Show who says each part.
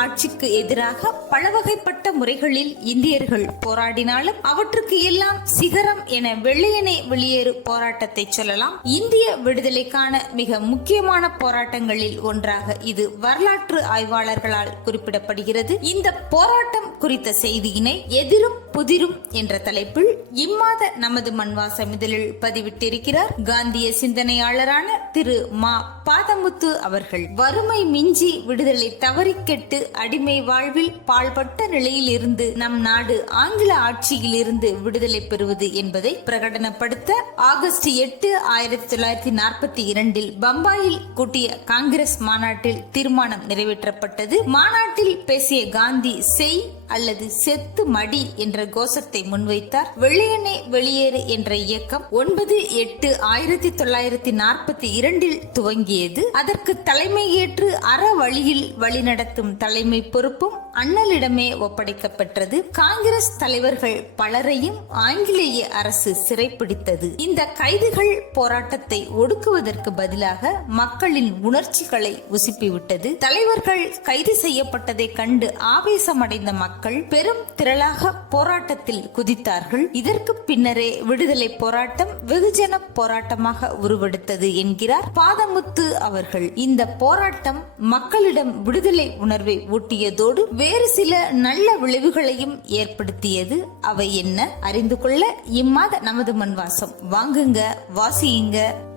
Speaker 1: ஆட்சிக்கு எதிராக பலவகைப்பட்ட முறைகளில் இந்தியர்கள் போராடினாலும் அவற்றுக்கு எல்லாம் சிகரம் என வெள்ளையனை வெளியேறு போராட்டத்தை சொல்லலாம். இந்திய விடுதலைக்கான மிக முக்கியமான போராட்டங்களில் ஒன்றாக இது வரலாற்று ஆய்வாளர்களால் குறிப்பிடப்படுகிறது. இந்த போராட்டம் குறித்த செய்தியினை எதிரும் புதிரும் என்ற தலைப்பில் இம்மாத நமது மண்வாச இதழில் பதிவிட்டிருக்கிறார் காந்திய சிந்தனையாளரான திரு மா பாதமுத்து அவர்கள். வறுமை மிஞ்சி விடுதலை தவறிக்கெட்டு அடிமை வாழ்வில் பாழ்பட்ட நிலையில் இருந்து நம் நாடு ஆங்கில ஆட்சியில் இருந்து விடுதலை பெறுவது என்பதை பிரகடனப்படுத்த ஆகஸ்ட் எட்டு ஆயிரத்தி தொள்ளாயிரத்தி நாற்பத்தி இரண்டில் பம்பாயில் கூட்டிய காங்கிரஸ் மாநாட்டில் தீர்மானம் நிறைவேற்றப்பட்டது. மாநாட்டில் பேசிய காந்தி செய் அல்லது செத்து மடி என்ற கோஷத்தை முன்வைத்தார். வெள்ளையனே வெளியேறு என்ற இயக்கம் ஒன்பது எட்டு ஆயிரத்தி தொள்ளாயிரத்தி நாற்பத்தி இரண்டில் துவங்கியது. அதற்கு தலைமையேற்று அற வழியில் வழிநடத்தும் தலைமை பொறுப்பும் அண்ணலிடமே ஒப்படைக்கப்பட்டது. காங்கிரஸ் தலைவர்கள் பலரையும் ஆங்கிலேய அரசு சிறைப்பிடித்தது. இந்த கைதுகள் போராட்டத்தை ஒடுக்குவதற்கு பதிலாக மக்களின் உணர்ச்சிகளை உசுப்பிவிட்டது. தலைவர்கள் கைது செய்யப்பட்டதை கண்டு ஆவேசமடைந்த மக்கள் பெரும் திரளாக போராட்டத்தில் குதித்தார்கள். இதற்கு பின்னரே விடுதலை போராட்டம் வெகுஜன போராட்டமாக உருவெடுத்தது என்கிறார் பாதமுத்து அவர்கள். இந்த போராட்டம் மக்களிடம் விடுதலை உணர்வை ஊட்டியதோடு வேறு சில நல்ல விளைவுகளையும் ஏற்படுத்தியது. அவை என்ன? அறிந்து கொள்ள இம்மாத நமது மண் வாசம் வாங்குங்க வாசியுங்க.